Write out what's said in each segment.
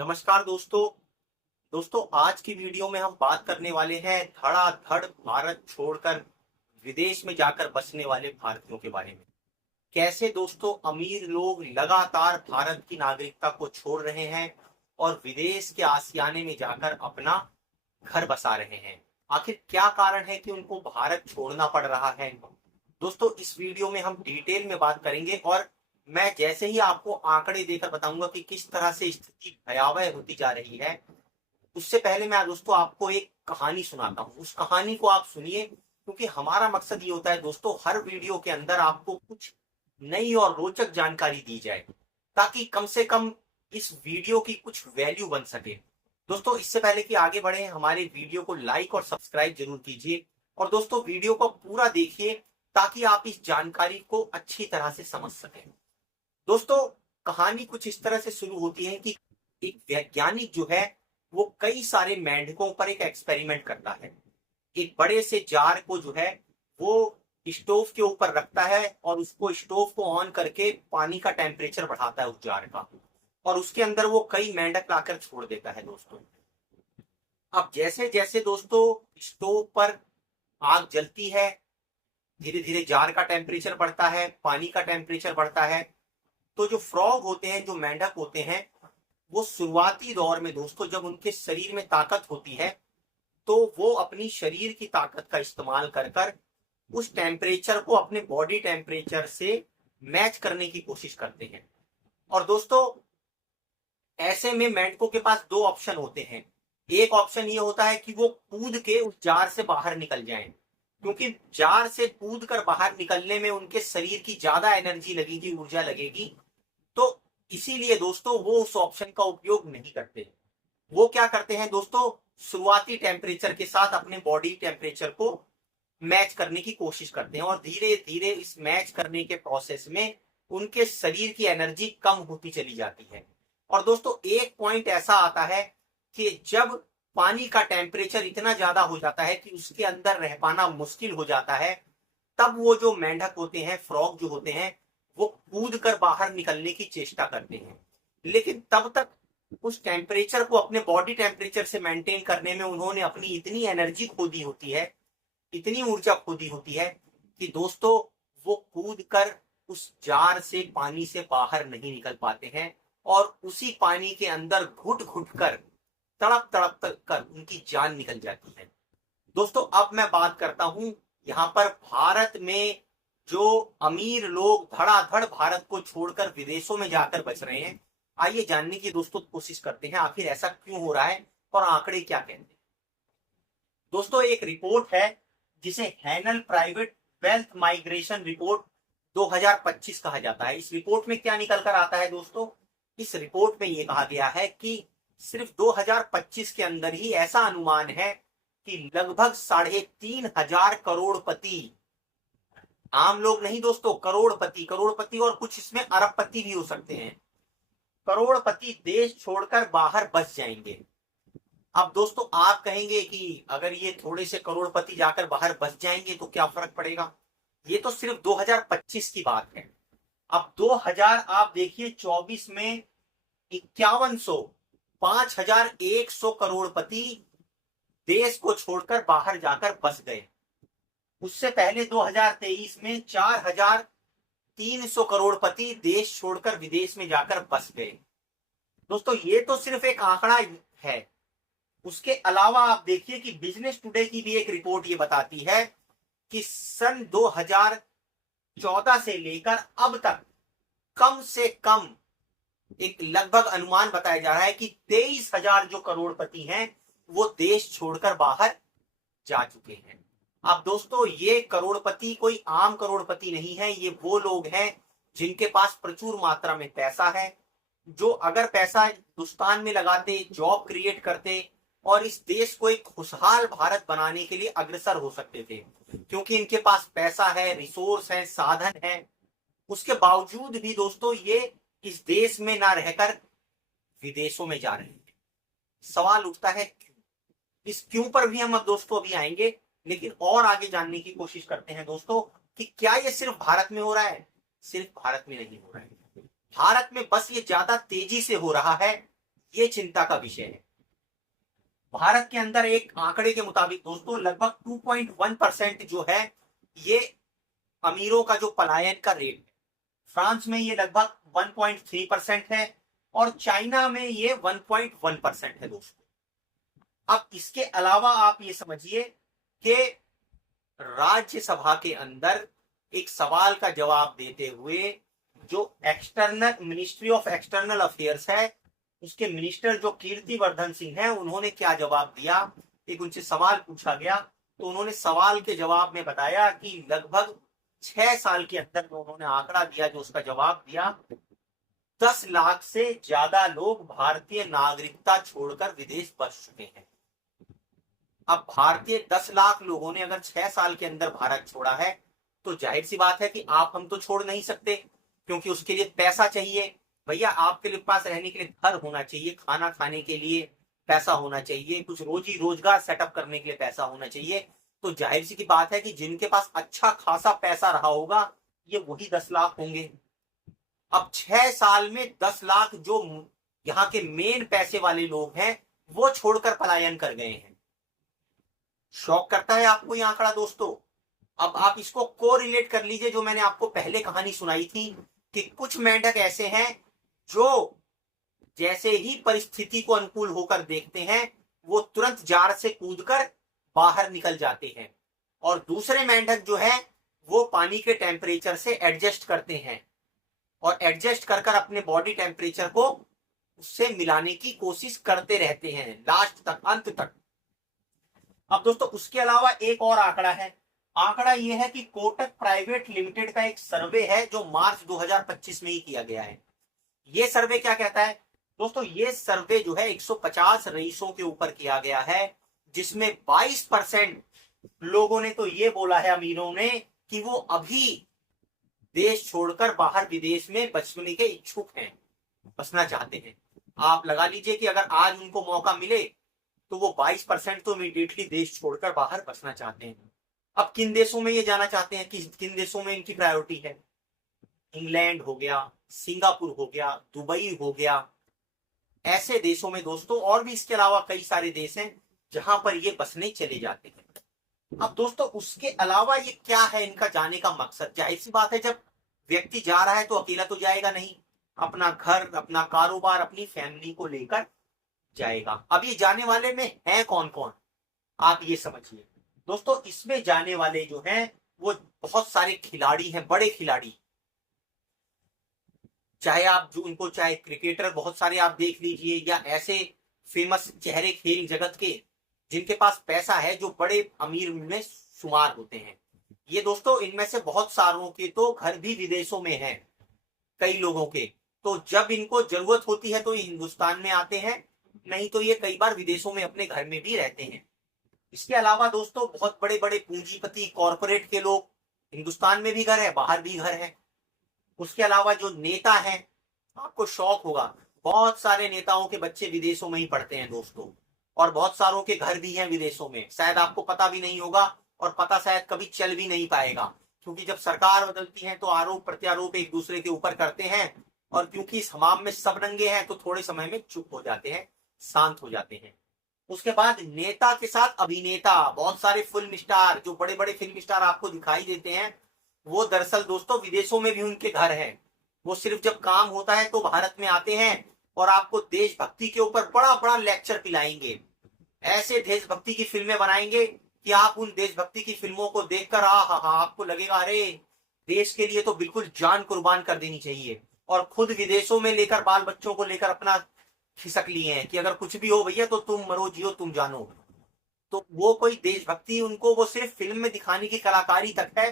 नमस्कार दोस्तों आज की वीडियो में हम बात करने वाले हैं धड़ाधड़ भारत छोड़कर विदेश में जाकर बसने वाले भारतीयों के बारे में। कैसे दोस्तों अमीर लोग लगातार भारत की नागरिकता को छोड़ रहे हैं और विदेश के आशियाने में जाकर अपना घर बसा रहे हैं। आखिर क्या कारण है कि उनको भारत छोड़ना पड़ रहा है। दोस्तों इस वीडियो में हम डिटेल में बात करेंगे और मैं जैसे ही आपको आंकड़े देकर बताऊंगा कि किस तरह से स्थिति भयावह होती जा रही है, उससे पहले मैं दोस्तों आपको एक कहानी सुनाता हूँ। उस कहानी को आप सुनिए, क्योंकि हमारा मकसद ये होता है दोस्तों हर वीडियो के अंदर आपको कुछ नई और रोचक जानकारी दी जाए, ताकि कम से कम इस वीडियो की कुछ वैल्यू बन सके। दोस्तों इससे पहले कि आगे बढ़े, हमारे वीडियो को लाइक और सब्सक्राइब जरूर कीजिए और दोस्तों वीडियो को पूरा देखिए ताकि आप इस जानकारी को अच्छी तरह से समझ सकें। दोस्तों कहानी कुछ इस तरह से शुरू होती है कि एक वैज्ञानिक जो है वो कई सारे मेंढकों पर एक एक्सपेरिमेंट करता है। एक बड़े से जार को जो है वो स्टोव के ऊपर रखता है और उसको स्टोव को ऑन करके पानी का टेम्परेचर बढ़ाता है उस जार का, और उसके अंदर वो कई मेंढक लाकर छोड़ देता है दोस्तों। अब जैसे जैसे दोस्तों स्टोव पर आग जलती है, धीरे धीरे जार का टेम्परेचर बढ़ता है, पानी का टेम्परेचर बढ़ता है। तो जो फ्रॉग होते हैं, जो मेंढक होते हैं, वो शुरुआती दौर में दोस्तों जब उनके शरीर में ताकत होती है तो वो अपनी शरीर की ताकत का इस्तेमाल कर कर उस टेम्परेचर को अपने बॉडी टेम्परेचर से मैच करने की कोशिश करते हैं। और दोस्तों ऐसे में मेंढकों के पास दो ऑप्शन होते हैं। एक ऑप्शन ये होता है कि वो कूद के उस जार से बाहर निकल जाएं, क्योंकि जार से कूद कर बाहर निकलने में उनके शरीर की ज्यादा एनर्जी लगेगी, ऊर्जा लगेगी। तो इसीलिए दोस्तों वो उस ऑप्शन का उपयोग नहीं करते। वो क्या करते हैं दोस्तों, शुरुआती टेम्परेचर के साथ अपने बॉडी टेम्परेचर को मैच करने की कोशिश करते हैं और धीरे धीरे इस मैच करने के प्रोसेस में उनके शरीर की एनर्जी कम होती चली जाती है। और दोस्तों एक पॉइंट ऐसा आता है कि जब पानी का टेम्परेचर इतना ज्यादा हो जाता है कि उसके अंदर रह पाना मुश्किल हो जाता है, तब वो जो मेंढक होते हैं, फ्रॉग जो होते हैं, वो कूद कर बाहर निकलने की चेष्टा करते हैं। लेकिन तब तक उस टेम्परेचर को अपने बॉडी टेम्परेचर से मेंटेन करने में उन्होंने अपनी इतनी एनर्जी खो दी होती है, इतनी ऊर्जा खो दी होती है कि दोस्तों वो कूद कर उस जार से पानी से बाहर नहीं निकल पाते हैं और उसी पानी के अंदर घुट घुट कर तड़प तड़प तक कर उनकी जान निकल जाती है। दोस्तों अब मैं बात करता हूं यहाँ पर भारत में जो अमीर लोग धड़ाधड़ भारत को छोड़कर विदेशों में जाकर बच रहे हैं। आइए जानने की दोस्तों कोशिश करते हैं आखिर ऐसा क्यों हो रहा है और आंकड़े क्या कहते हैं। दोस्तों एक रिपोर्ट है जिसे हैनल प्राइवेट वेल्थ माइग्रेशन रिपोर्ट 2025 कहा जाता है। इस रिपोर्ट में क्या निकल कर आता है दोस्तों, इस रिपोर्ट में यह कहा गया है कि सिर्फ 2025 के अंदर ही ऐसा अनुमान है कि लगभग 3,500 करोड़पति, आम लोग नहीं दोस्तों, करोड़पति, करोड़पति और कुछ इसमें अरबपति भी हो सकते हैं, करोड़पति देश छोड़कर बाहर बस जाएंगे। अब दोस्तों आप कहेंगे कि अगर ये थोड़े से करोड़पति जाकर बाहर बस जाएंगे तो क्या फर्क पड़ेगा। ये तो सिर्फ 2025 की बात है। अब 2000 आप देखिए 24 में 5100, 5100 करोड़पति देश को छोड़कर बाहर जाकर बस गए। उससे पहले 2023 में 4300 करोड़पति देश छोड़कर विदेश में जाकर बस गए। दोस्तों ये तो सिर्फ एक आंकड़ा है। उसके अलावा आप देखिए कि बिजनेस टुडे की भी एक रिपोर्ट ये बताती है कि सन 2014 से लेकर अब तक कम से कम एक लगभग अनुमान बताया जा रहा है कि 23,000 जो करोड़पति हैं वो देश छोड़कर बाहर जा चुके हैं। अब दोस्तों ये करोड़पति कोई आम करोड़पति नहीं है, ये वो लोग हैं जिनके पास प्रचुर मात्रा में पैसा है, जो अगर पैसा हिंदुस्तान में लगाते, जॉब क्रिएट करते और इस देश को एक खुशहाल भारत बनाने के लिए अग्रसर हो सकते थे, क्योंकि इनके पास पैसा है, रिसोर्स है, साधन है। उसके बावजूद भी दोस्तों ये इस देश में ना रहकर विदेशों में जा रहे हैं। सवाल उठता है क्यों। इस क्यों पर भी हम अब दोस्तों अभी आएंगे, लेकिन और आगे जानने की कोशिश करते हैं दोस्तों कि क्या ये सिर्फ भारत में हो रहा है। सिर्फ भारत में नहीं हो रहा है, भारत में बस ये ज्यादा तेजी से हो रहा है ये चिंता का विषय है। भारत के अंदर एक आंकड़े के मुताबिक दोस्तों लगभग 2.1% जो है ये अमीरों का जो पलायन का रेट है। फ्रांस में ये लगभग 1.3% है और चाइना में ये 1.1% है दोस्तों। अब इसके अलावा आप ये समझिए कि राज्यसभा के अंदर एक सवाल का जवाब देते हुए जो external ministry of external affairs है उसके मिनिस्टर जो कीर्तिवर्धन सिंह हैं, उन्होंने क्या जवाब दिया। एक उनसे सवाल पूछा गया तो उन्होंने सवाल के जवाब में बताया कि लगभग 6 साल के अंदर उन्होंने आंकड़ा दिया, जो उसका जवाब दिया 10 लाख से ज्यादा लोग भारतीय नागरिकता छोड़कर विदेश बस चुके हैं। अब भारतीय 10 लाख लोगों ने अगर 6 साल के अंदर भारत छोड़ा है तो जाहिर सी बात है कि आप हम तो छोड़ नहीं सकते, क्योंकि उसके लिए पैसा चाहिए। भैया आपके पास रहने के लिए घर होना चाहिए, खाना खाने के लिए पैसा होना चाहिए, कुछ रोजी रोजगार सेटअप करने के लिए पैसा होना चाहिए। तो जाहिर सी की बात है कि जिनके पास अच्छा खासा पैसा रहा होगा ये वही 10 लाख होंगे। अब 6 साल में 10 लाख जो यहाँ के मेन पैसे वाले लोग हैं वो छोड़कर पलायन कर गए हैं। शौक करता है आपको ये आंकड़ा दोस्तों। अब आप इसको कोरिलेट कर लीजिए, जो मैंने आपको पहले कहानी सुनाई थी कि कुछ मेंढक ऐसे हैं जो जैसे ही परिस्थिति को अनुकूल होकर देखते हैं वो तुरंत जार से कूदकर बाहर निकल जाते हैं, और दूसरे मेंढक जो है वो पानी के टेम्परेचर से एडजस्ट करते हैं और एडजस्ट कर कर अपने बॉडी टेम्परेचर को उससे मिलाने की कोशिश करते रहते हैं लास्ट तक, अंत तक। अब दोस्तों उसके अलावा एक और आंकड़ा है। आंकड़ा यह है कि कोटक प्राइवेट लिमिटेड का एक सर्वे है जो मार्च 2025 में ही किया गया है। यह सर्वे क्या कहता है दोस्तों? ये सर्वे जो है 150 रईसों के ऊपर किया गया है, जिसमें 22% लोगों ने तो ये बोला है, अमीरों ने, कि वो अभी देश छोड़कर बाहर विदेश में बसने के इच्छुक हैं, बसना चाहते हैं। आप लगा लीजिए कि अगर आज उनको मौका मिले तो वो 22% तो इमीडिएटली देश छोड़कर बाहर बसना चाहते हैं। अब किन देशों में ये जाना चाहते हैं, किन देशों में इनकी प्रायोरिटी है? इंग्लैंड हो गया, सिंगापुर हो गया, दुबई हो गया, ऐसे देशों में दोस्तों, और भी इसके अलावा कई सारे देश हैं जहां पर ये बसने चले जाते हैं। अब दोस्तों उसके अलावा ये क्या है इनका जाने का मकसद? जाहिर सी बात है जब व्यक्ति जा रहा है तो अकेला तो जाएगा नहीं, अपना घर, अपना कारोबार, अपनी फैमिली को लेकर जाएगा। अब ये जाने वाले में है कौन कौन, आप ये समझिए दोस्तों। इसमें जाने वाले जो हैं वो बहुत सारे खिलाड़ी हैं, बड़े खिलाड़ी, चाहे आप जो उनको चाहे क्रिकेटर बहुत सारे आप देख लीजिए, या ऐसे फेमस चेहरे खेल जगत के जिनके पास पैसा है, जो बड़े अमीर में शुमार होते हैं। ये दोस्तों इनमें से बहुत सारों के तो घर भी विदेशों में हैं, कई लोगों के। तो जब इनको जरूरत होती है तो ये हिंदुस्तान में आते हैं, नहीं तो ये कई बार विदेशों में अपने घर में भी रहते हैं। इसके अलावा दोस्तों बहुत बड़े बड़े पूंजीपति, कॉरपोरेट के लोग, हिंदुस्तान में भी घर है, बाहर भी घर है। उसके अलावा जो नेता हैं, आपको शौक होगा, बहुत सारे नेताओं के बच्चे विदेशों में ही पढ़ते हैं दोस्तों, और बहुत सारों के घर भी हैं विदेशों में। शायद आपको पता भी नहीं होगा, और पता शायद कभी चल भी नहीं पाएगा, क्योंकि जब सरकार बदलती है तो आरोप प्रत्यारोप एक दूसरे के ऊपर करते हैं, और क्योंकि इस हमाम में सब रंगे हैं तो थोड़े समय में चुप हो जाते हैं, शांत हो जाते हैं। उसके बाद नेता के साथ अभिनेता, बहुत सारे फिल्म स्टार, जो बड़े बड़े फिल्म स्टार आपको दिखाई देते हैं, वो दरअसल दोस्तों विदेशों में भी उनके घर हैं। वो सिर्फ जब काम होता है तो भारत में आते हैं और आपको देशभक्ति के ऊपर बड़ा बड़ा लेक्चर पिलाएंगे, ऐसे देशभक्ति की फिल्में बनाएंगे कि आप उन देशभक्ति की फिल्मों को देखकर आपको लगेगा अरे देश के लिए तो बिल्कुल जान कुर्बान कर देनी चाहिए। और खुद विदेशों में लेकर बाल बच्चों को लेकर अपना खिसक लिए हैं कि अगर कुछ भी हो भैया तो तुम मरो जियो तुम जानो। तो वो कोई देशभक्ति उनको वो सिर्फ फिल्म में दिखाने की कलाकारी तक है,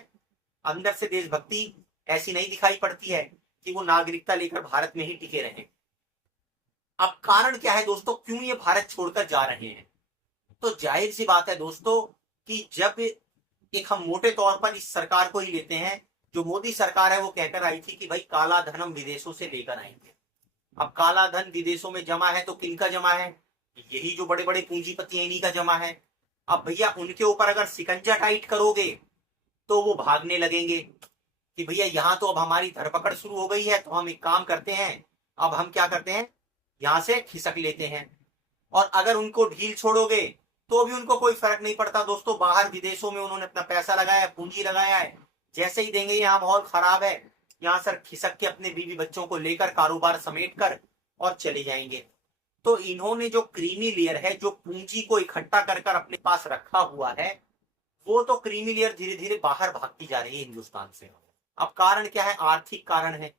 अंदर से देशभक्ति ऐसी नहीं दिखाई पड़ती है कि वो नागरिकता लेकर भारत में ही टिके रहें। अब कारण क्या है दोस्तों, क्यों ये भारत छोड़कर जा रहे हैं? तो जाहिर सी बात है दोस्तों कि जब एक हम मोटे तौर पर इस सरकार को ही लेते हैं, जो मोदी सरकार है वो कहकर आई थी कि भाई काला धन हम विदेशों से लेकर आएंगे। अब काला धन विदेशों में जमा है तो किनका जमा है? यही जो बड़े बड़े पूंजीपति हैं इन्हीं का जमा है। अब भैया उनके ऊपर अगर शिकंजा टाइट करोगे तो वो भागने लगेंगे कि भैया यहाँ तो अब हमारी धरपकड़ शुरू हो गई है, तो हम एक काम करते हैं, अब हम क्या करते हैं, यहां से खिसक लेते हैं। और अगर उनको ढील छोड़ोगे तो भी उनको कोई फर्क नहीं पड़ता दोस्तों। बाहर विदेशों में उन्होंने अपना पैसा लगाया है, पूंजी लगाया है, जैसे ही देंगे यहाँ माहौल खराब है, यहाँ सर खिसक के अपने बीवी बच्चों को लेकर कारोबार समेट कर और चले जाएंगे। तो इन्होंने जो क्रीमी लेयर है, जो पूंजी को इकट्ठा कर कर अपने पास रखा हुआ है, वो तो क्रीमी लेयर धीरे धीरे बाहर भागती जा रही है हिंदुस्तान से। अब कारण क्या है? आर्थिक कारण है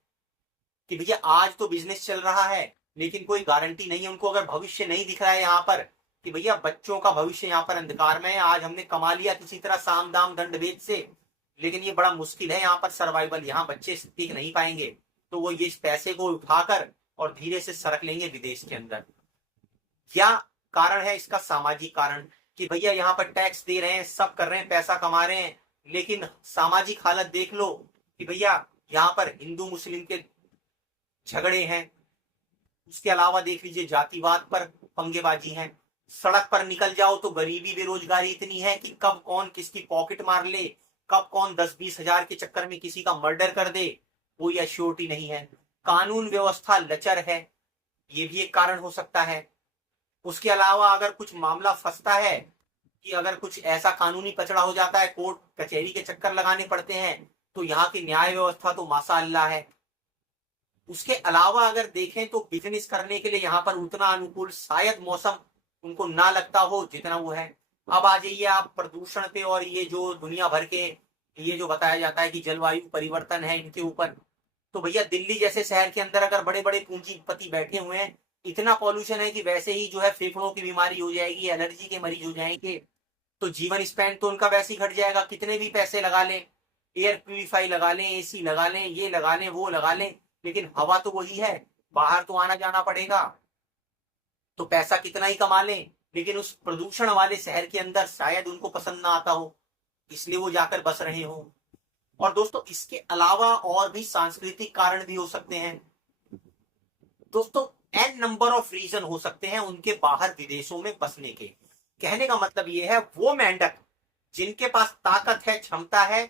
कि भैया आज तो बिजनेस चल रहा है लेकिन कोई गारंटी नहीं है। उनको अगर भविष्य नहीं दिख रहा है यहाँ पर कि भैया बच्चों का भविष्य यहाँ पर अंधकार में है, आज हमने कमा लिया किसी तरह साम दाम दंड भेद से, लेकिन ये बड़ा मुश्किल है यहाँ पर सर्वाइवल, यहाँ बच्चे टिक नहीं पाएंगे, तो वो ये इस पैसे को उठाकर और धीरे से सरक लेंगे विदेश के अंदर। क्या कारण है इसका? सामाजिक कारण, कि भैया यहाँ पर टैक्स दे रहे हैं, सब कर रहे हैं, पैसा कमा रहे हैं, लेकिन सामाजिक हालत देख लो कि भैया यहाँ पर हिंदू मुस्लिम के झगड़े हैं। उसके अलावा देख लीजिए जातिवाद पर पंगेबाजी है। सड़क पर निकल जाओ तो गरीबी बेरोजगारी इतनी है कि कब कौन किसकी पॉकेट मार ले, कब कौन 10-20 हजार के चक्कर में किसी का मर्डर कर दे, कोई एश्योरिटी नहीं है। कानून व्यवस्था लचर है, ये भी एक कारण हो सकता है। उसके अलावा अगर कुछ मामला फंसता है कि अगर कुछ ऐसा कानूनी कचड़ा हो जाता है, कोर्ट कचहरी के चक्कर लगाने पड़ते हैं, तो यहाँ की न्याय व्यवस्था तो माशाअल्लाह है। उसके अलावा अगर देखें तो बिजनेस करने के लिए यहाँ पर उतना अनुकूल शायद मौसम उनको ना लगता हो जितना वो है। अब आ जाइए आप प्रदूषण पे, और ये जो दुनिया भर के ये जो बताया जाता है कि जलवायु परिवर्तन है इनके ऊपर, तो भैया दिल्ली जैसे शहर के अंदर अगर बड़े बड़े पूंजीपति बैठे हुए हैं, इतना पॉल्यूशन है कि वैसे ही जो है फेफड़ों की बीमारी हो जाएगी, एलर्जी के मरीज हो जाएंगे, तो जीवन स्पैन तो उनका वैसे ही घट जाएगा। कितने भी पैसे लगा लें, एयर प्यूरिफाई लगा लें, एसी लगा लें, ये लगा लें, वो लगा लें, लेकिन हवा तो वही है, बाहर तो आना जाना पड़ेगा। तो पैसा कितना ही कमा लें, लेकिन उस प्रदूषण वाले शहर के अंदर शायद उनको पसंद ना आता हो, इसलिए वो जाकर बस रहे हो। और दोस्तों इसके अलावा और भी सांस्कृतिक कारण भी हो सकते हैं दोस्तों। एन नंबर ऑफ रीजन हो सकते हैं उनके बाहर विदेशों में बसने के। कहने का मतलब यह है, वो मेंढक जिनके पास ताकत है, क्षमता है,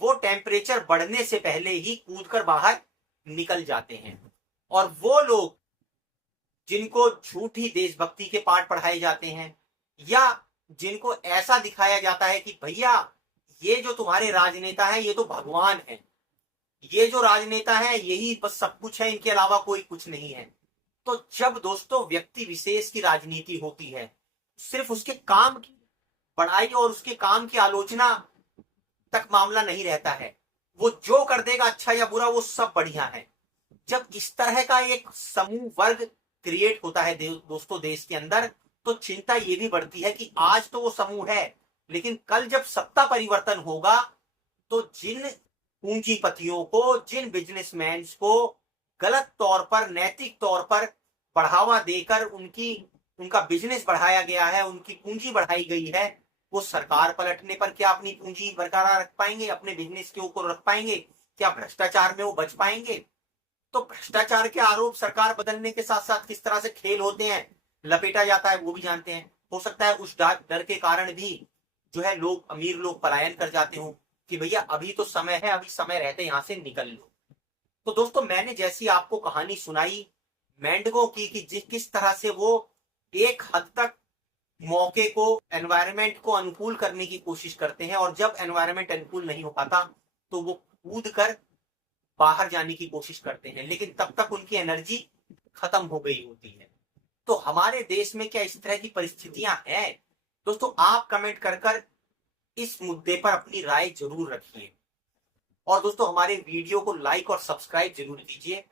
वो टेम्परेचर बढ़ने से पहले ही कूदकर बाहर निकल जाते हैं। और वो लोग जिनको झूठी देशभक्ति के पाठ पढ़ाए जाते हैं, या जिनको ऐसा दिखाया जाता है कि भैया ये जो तुम्हारे राजनेता हैं ये तो भगवान हैं, ये जो राजनेता हैं यही बस सब कुछ है, इनके अलावा कोई कुछ नहीं है। तो जब दोस्तों व्यक्ति विशेष की राजनीति होती है, सिर्फ उसके काम की पढ़ाई और उसके काम की आलोचना तक मामला नहीं रहता है, वो जो कर देगा अच्छा या बुरा वो सब बढ़िया है। जब इस तरह का एक समूह वर्ग क्रिएट होता है दोस्तों देश के अंदर, तो चिंता ये भी बढ़ती है कि आज तो वो समूह है, लेकिन कल जब सत्ता परिवर्तन होगा तो जिन पूंजीपतियों को, जिन बिजनेसमैन को गलत तौर पर, नैतिक तौर पर बढ़ावा देकर उनका बिजनेस बढ़ाया गया है, उनकी पूंजी बढ़ाई गई है, वो सरकार पलटने पर क्या अपनी पूंजी बरकरार रख पाएंगे, अपने बिजनेस के ऊपर रख पाएंगे? क्या भ्रष्टाचार में वो बच पाएंगे? तो भ्रष्टाचार के आरोप सरकार बदलने के साथ साथ किस तरह से खेल होते हैं, लपेटा जाता है, वो भी जानते हैं। हो सकता है उस डर के कारण भी जो है लोग, अमीर लोग पलायन कर जाते हो कि भैया अभी तो समय है, अभी समय रहते यहां से निकल लो। तो दोस्तों मैंने जैसी आपको कहानी सुनाई मेंढकों की कि किस तरह से वो एक हद तक मौके को, एनवायरनमेंट को अनुकूल करने की कोशिश करते हैं, और जब एनवायरनमेंट अनुकूल नहीं हो पाता तो वो कूद कर बाहर जाने की कोशिश करते हैं, लेकिन तब तक उनकी एनर्जी खत्म हो गई होती है। तो हमारे देश में क्या इस तरह की परिस्थितियां हैं? दोस्तों आप कमेंट कर इस मुद्दे पर अपनी राय जरूर रखिए, और दोस्तों हमारे वीडियो को लाइक और सब्सक्राइब जरूर कीजिए।